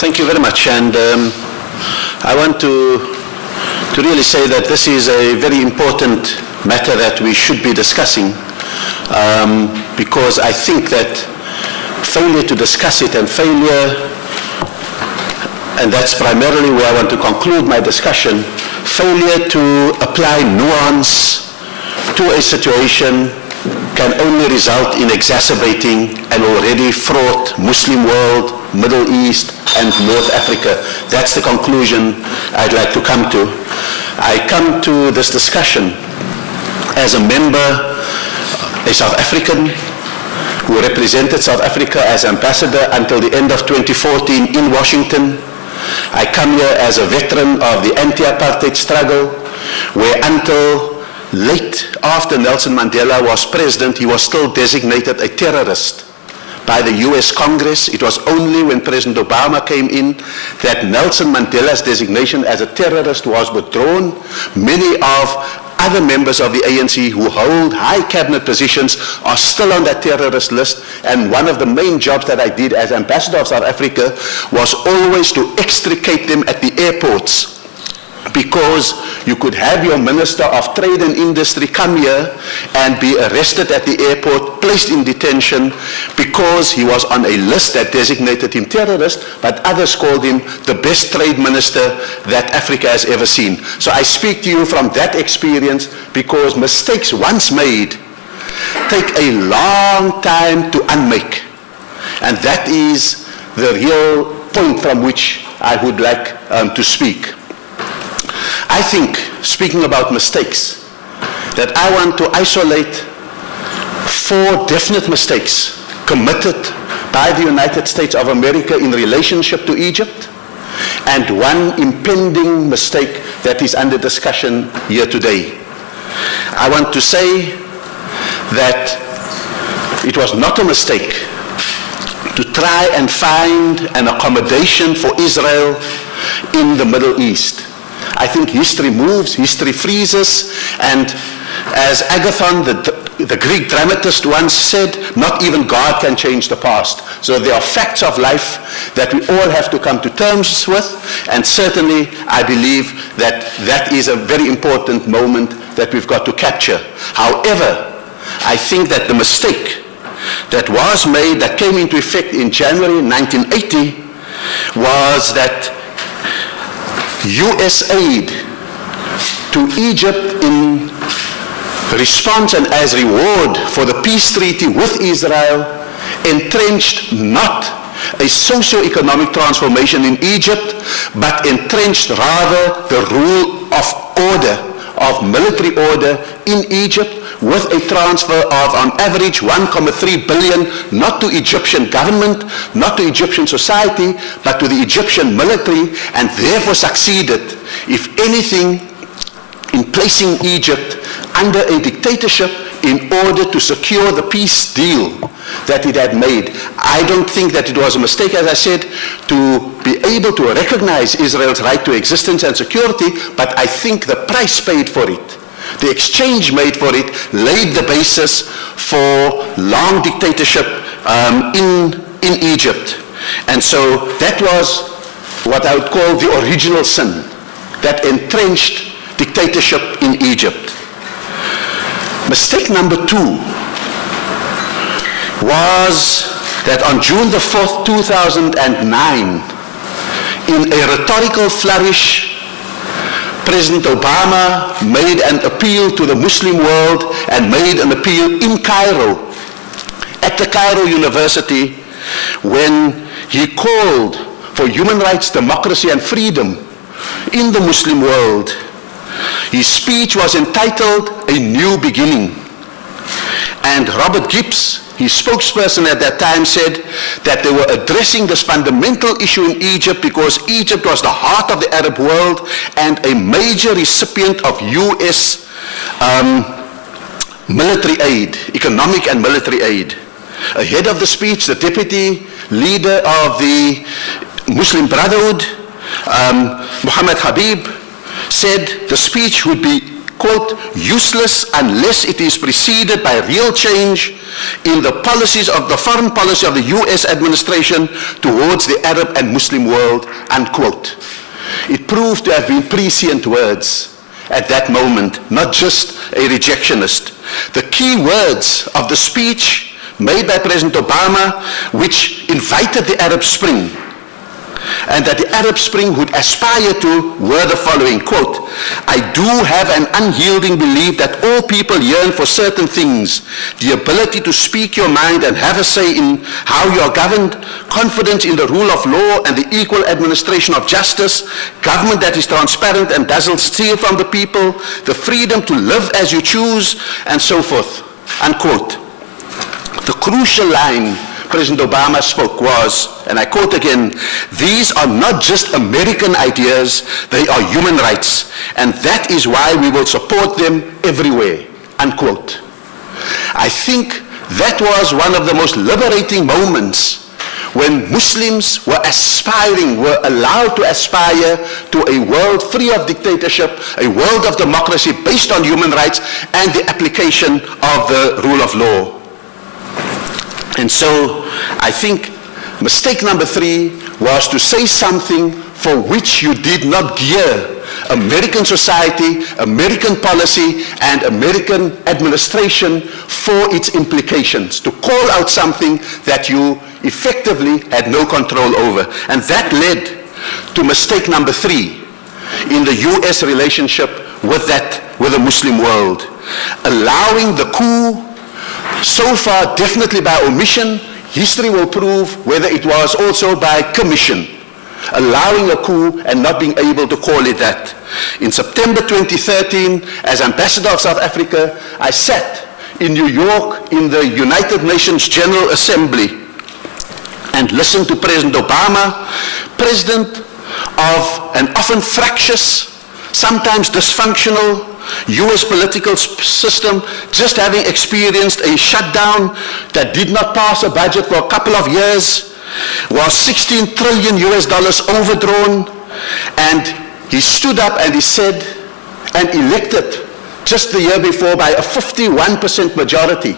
Thank you very much. And I want to really say that this is a very important matter that we should be discussing because I think that failure to discuss it and that's primarily where I want to conclude my discussion, failure to apply nuance to a situation can only result in exacerbating an already fraught Muslim world, Middle East, and North Africa. That's the conclusion I'd like to come to. I come to this discussion as a member, a South African, who represented South Africa as ambassador until the end of 2014 in Washington. I come here as a veteran of the anti-apartheid struggle, where until late after Nelson Mandela was president, he was still designated a terrorist by the US Congress. It was only when President Obama came in that Nelson Mandela's designation as a terrorist was withdrawn. Many of other members of the ANC who hold high cabinet positions are still on that terrorist list, and one of the main jobs that I did as ambassador of South Africa was always to extricate them at the airports, because you could have your Minister of Trade and Industry come here and be arrested at the airport, placed in detention because he was on a list that designated him terrorist, but others called him the best trade minister that Africa has ever seen. So I speak to you from that experience, because mistakes once made take a long time to unmake. And that is the real point from which I would like to speak. I think, speaking about mistakes, that I want to isolate 4 definite mistakes committed by the United States of America in relationship to Egypt, and one impending mistake that is under discussion here today. I want to say that it was not a mistake to try and find an accommodation for Israel in the Middle East. I think history moves, history freezes, and as Agathon, the Greek dramatist, once said, not even God can change the past. So there are facts of life that we all have to come to terms with, and certainly I believe that that is a very important moment that we've got to capture. However, I think that the mistake that was made, that came into effect in January 1980, was that US aid to Egypt in response and as reward for the peace treaty with Israel entrenched not a socio-economic transformation in Egypt, but entrenched rather the rule of order, of military order in Egypt, with a transfer of, on average, 1.3 billion, not to Egyptian government, not to Egyptian society, but to the Egyptian military, and therefore succeeded, if anything, in placing Egypt under a dictatorship in order to secure the peace deal that it had made. I don't think that it was a mistake, as I said, to be able to recognize Israel's right to existence and security, but I think the price paid for it, the exchange made for it, laid the basis for long dictatorship in Egypt. And so that was what I would call the original sin, that entrenched dictatorship in Egypt. Mistake number 2 was that on June the 4th, 2009, in a rhetorical flourish, President Obama made an appeal to the Muslim world and made an appeal in Cairo, at the Cairo University, when he called for human rights, democracy, and freedom in the Muslim world. His speech was entitled A New Beginning. And Robert Gibbs, his spokesperson at that time, said that they were addressing this fundamental issue in Egypt because Egypt was the heart of the Arab world and a major recipient of US military aid, economic and military aid. Ahead of the speech, the deputy leader of the Muslim Brotherhood, Muhammad Habib, said the speech would be quote, useless unless it is preceded by real change in the policies of the foreign policy of the US administration towards the Arab and Muslim world, unquote. It proved to have been prescient words at that moment, not just a rejectionist. The key words of the speech made by President Obama, which invited the Arab Spring, and that the Arab Spring would aspire to, were the following, quote, I do have an unyielding belief that all people yearn for certain things, the ability to speak your mind and have a say in how you are governed, confidence in the rule of law and the equal administration of justice, government that is transparent and doesn't steal from the people, the freedom to live as you choose, and so forth, unquote. The crucial line President Obama spoke was, and I quote again, these are not just American ideas, they are human rights, and that is why we will support them everywhere, unquote. I think that was one of the most liberating moments when Muslims were allowed to aspire to a world free of dictatorship, a world of democracy based on human rights and the application of the rule of law. And so I think mistake number 3 was to say something for which you did not gear American society, American policy, and American administration for its implications, to call out something that you effectively had no control over. And that led to mistake number 3 in the US relationship with the Muslim world, allowing the coup. So far, definitely by omission. History will prove whether it was also by commission, allowing a coup and not being able to call it that. In September 2013, as Ambassador of South Africa, I sat in New York in the United Nations General Assembly and listened to President Obama, president of an often fractious, sometimes dysfunctional US political system, just having experienced a shutdown that did not pass a budget for a couple of years, was $16 trillion overdrawn, and he stood up and he said, and elected just the year before by a 51% majority.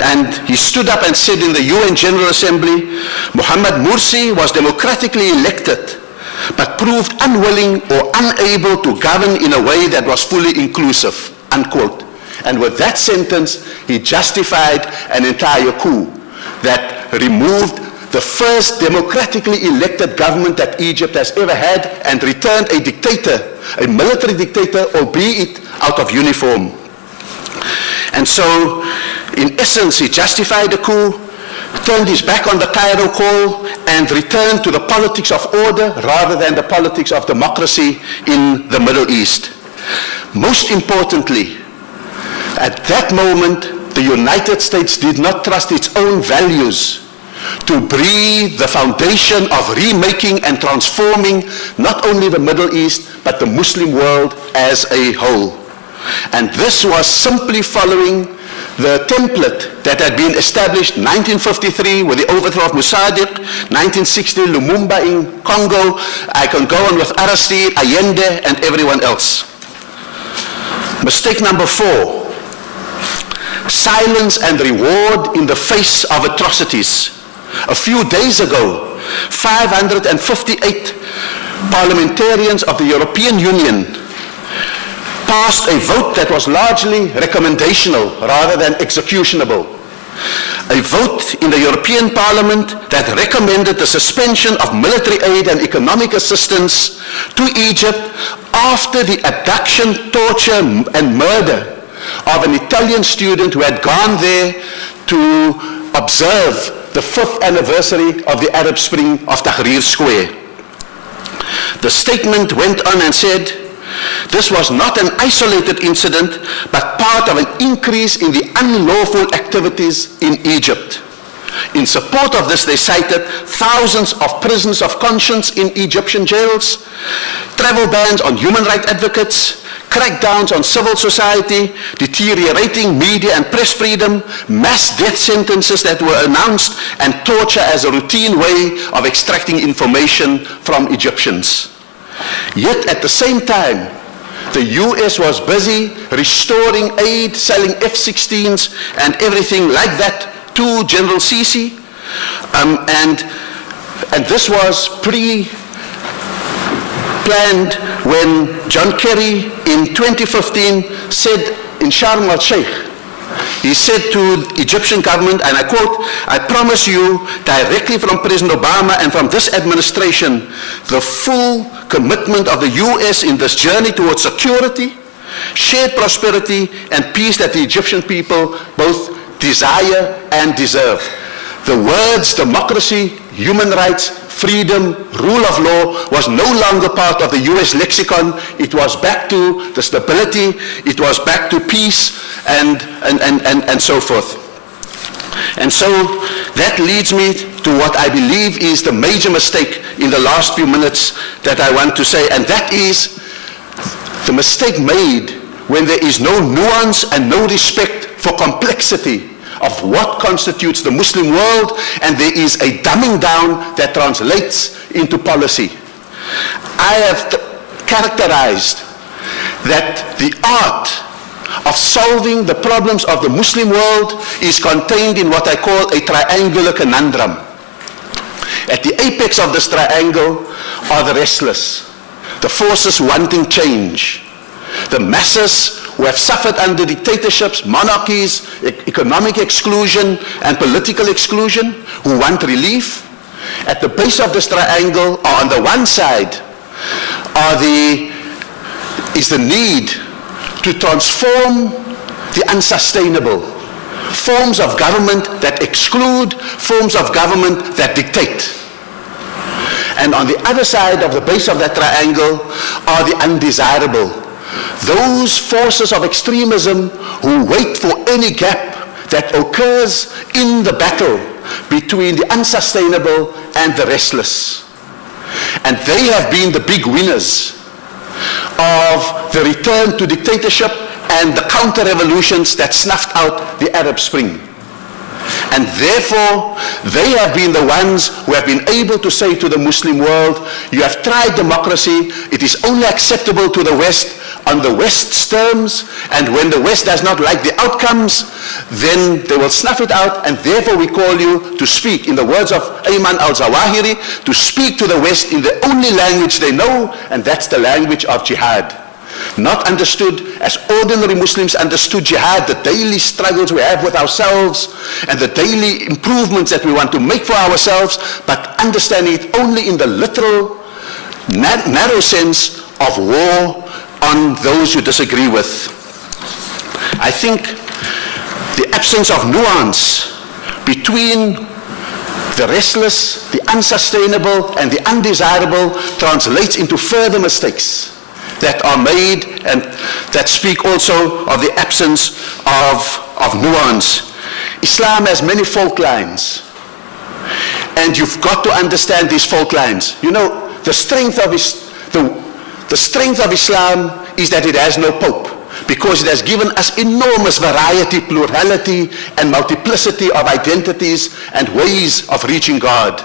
And he stood up and said in the UN General Assembly, Mohamed Morsi was democratically elected, but proved unwilling or unable to govern in a way that was fully inclusive, unquote. And with that sentence, he justified an entire coup that removed the first democratically elected government that Egypt has ever had and returned a dictator, a military dictator, albeit out of uniform. And so, in essence, he justified the coup, turned his back on the Cairo call, and returned to the politics of order rather than the politics of democracy in the Middle East. Most importantly, at that moment, the United States did not trust its own values to breathe the foundation of remaking and transforming not only the Middle East, but the Muslim world as a whole. And this was simply following the template that had been established in 1953 with the overthrow of Mossadegh, 1960 Lumumba in Congo. I can go on with Aristide, Allende, and everyone else. Mistake number 4, silence and reward in the face of atrocities. A few days ago, 558 parliamentarians of the European Union passed a vote that was largely recommendational rather than executionable. A vote in the European Parliament that recommended the suspension of military aid and economic assistance to Egypt after the abduction, torture, and murder of an Italian student who had gone there to observe the 5th anniversary of the Arab Spring of Tahrir Square. The statement went on and said, this was not an isolated incident, but part of an increase in the unlawful activities in Egypt. In support of this, they cited thousands of prisons of conscience in Egyptian jails, travel bans on human rights advocates, crackdowns on civil society, deteriorating media and press freedom, mass death sentences that were announced, and torture as a routine way of extracting information from Egyptians. Yet at the same time, The US was busy restoring aid, selling F-16s and everything like that to General Sisi. And this was pre-planned when John Kerry in 2015 said in Sharm el-Sheikh, he said to the Egyptian government, and I quote, "I promise you directly from President Obama and from this administration the full commitment of the US in this journey towards security, shared prosperity and peace that the Egyptian people both desire and deserve." The words democracy, human rights, freedom, rule of law was no longer part of the US lexicon. It was back to the stability, it was back to peace and so forth. And so that leads me to what I believe is the major mistake in the last few minutes that I want to say, and that is the mistake made when there is no nuance and no respect for complexity of what constitutes the Muslim world, and there is a dumbing down that translates into policy. I have characterized that the art of solving the problems of the Muslim world is contained in what I call a triangular conundrum. At the apex of this triangle are the restless, the forces wanting change, the masses who have suffered under dictatorships, monarchies, economic exclusion, and political exclusion, who want relief. At the base of this triangle, or on the one side, is the need to transform the unsustainable. Forms of government that exclude, forms of government that dictate. And on the other side of the base of that triangle are the undesirable. Those forces of extremism who wait for any gap that occurs in the battle between the unsustainable and the restless. And they have been the big winners of the return to dictatorship and the counter-revolutions that snuffed out the Arab Spring. And therefore, they have been the ones who have been able to say to the Muslim world, you have tried democracy, it is only acceptable to the West on the West's terms, and when the West does not like the outcomes, then they will snuff it out, and therefore we call you to speak, in the words of Ayman al-Zawahiri, to speak to the West in the only language they know, and that's the language of jihad. Not understood as ordinary Muslims understood jihad, the daily struggles we have with ourselves and the daily improvements that we want to make for ourselves, but understanding it only in the literal, narrow sense of war on those you disagree with. I think the absence of nuance between the restless, the unsustainable, and the undesirable translates into further mistakes that are made and that speak also of the absence of nuance. Islam has many fault lines, and you've got to understand these fault lines. You know, the strength of Islam is that it has no pope, because it has given us enormous variety, plurality, and multiplicity of identities and ways of reaching God.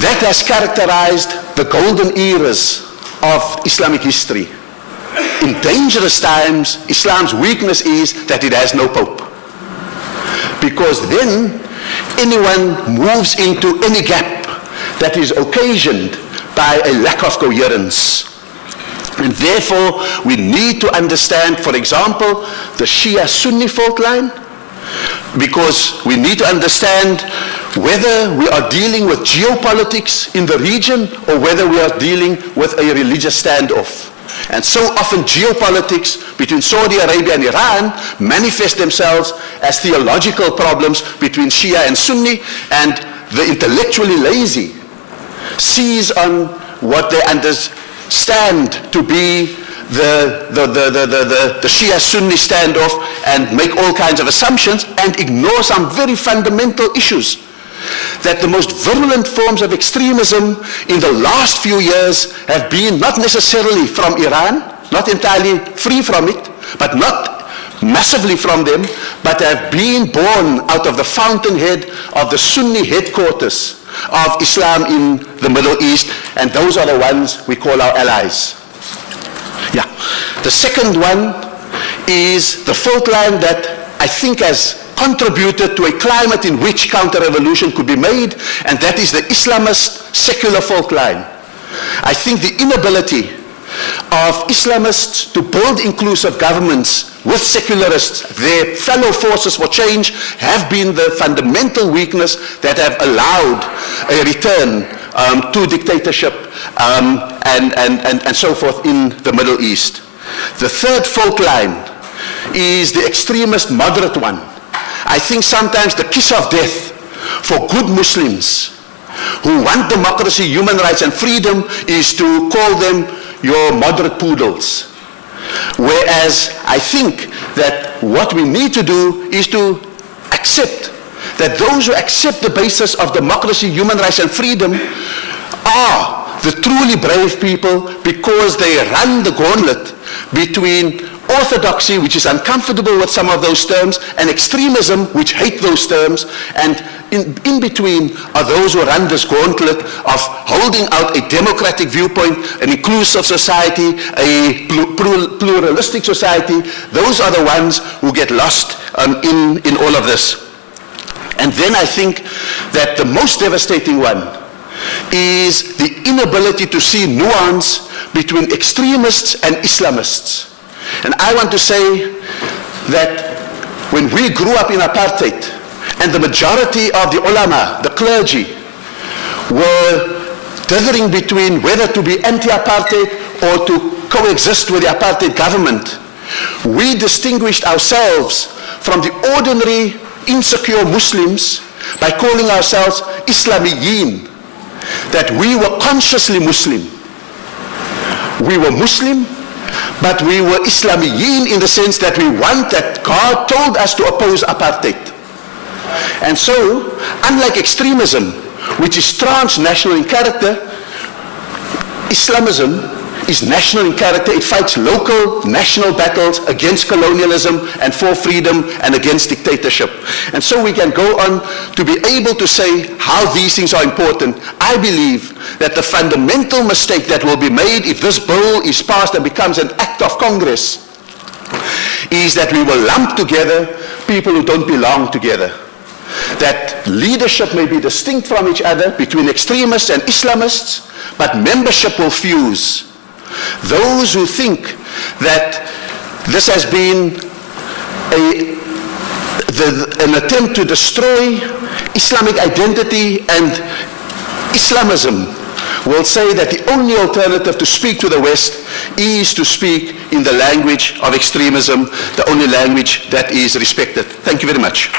That has characterized the golden eras of Islamic history. In dangerous times, Islam's weakness is that it has no pope, because then anyone moves into any gap that is occasioned by a lack of coherence. And therefore, we need to understand, for example, the Shia-Sunni fault line, because we need to understand whether we are dealing with geopolitics in the region or whether we are dealing with a religious standoff. And so often geopolitics between Saudi Arabia and Iran manifest themselves as theological problems between Shia and Sunni, and the intellectually lazy seize on what they understand to be the Shia-Sunni standoff and make all kinds of assumptions and ignore some very fundamental issues. That the most virulent forms of extremism in the last few years have been not necessarily from Iran, not entirely free from it, but not massively from them, but have been born out of the fountainhead of the Sunni headquarters of Islam in the Middle East, and those are the ones we call our allies. Yeah. The second one is the fault line that I think has contributed to a climate in which counter-revolution could be made, and that is the Islamist secular fault line. I think the inability of Islamists to build inclusive governments with secularists, their fellow forces for change, have been the fundamental weakness that have allowed a return to dictatorship and so forth in the Middle East. The third fault line is the extremist moderate one. I think sometimes the kiss of death for good Muslims who want democracy, human rights and freedom is to call them your moderate poodles. Whereas I think that what we need to do is to accept that those who accept the basis of democracy, human rights and freedom are the truly brave people, because they run the gauntlet between orthodoxy, which is uncomfortable with some of those terms, and extremism, which hate those terms, and in between are those who run this gauntlet of holding out a democratic viewpoint, an inclusive society, a pluralistic society. Those are the ones who get lost in all of this. And then I think that the most devastating one is the inability to see nuance between extremists and Islamists. And I want to say that when we grew up in apartheid, and the majority of the ulama, the clergy, were dithering between whether to be anti-apartheid or to coexist with the apartheid government, we distinguished ourselves from the ordinary insecure Muslims by calling ourselves Islamiyin, that we were consciously Muslim. We were Muslim, but we were Islamiyin in the sense that we want that God told us to oppose apartheid. And so, unlike extremism, which is transnational in character, Islamism is national in character. It fights local, national battles against colonialism and for freedom and against dictatorship. And so we can go on to be able to say how these things are important. I believe that the fundamental mistake that will be made if this bill is passed and becomes an act of Congress is that we will lump together people who don't belong together. That leadership may be distinct from each other between extremists and Islamists, but membership will fuse. Those who think that this has been an attempt to destroy Islamic identity and Islamism will say that the only alternative to speak to the West is to speak in the language of extremism, the only language that is respected. Thank you very much.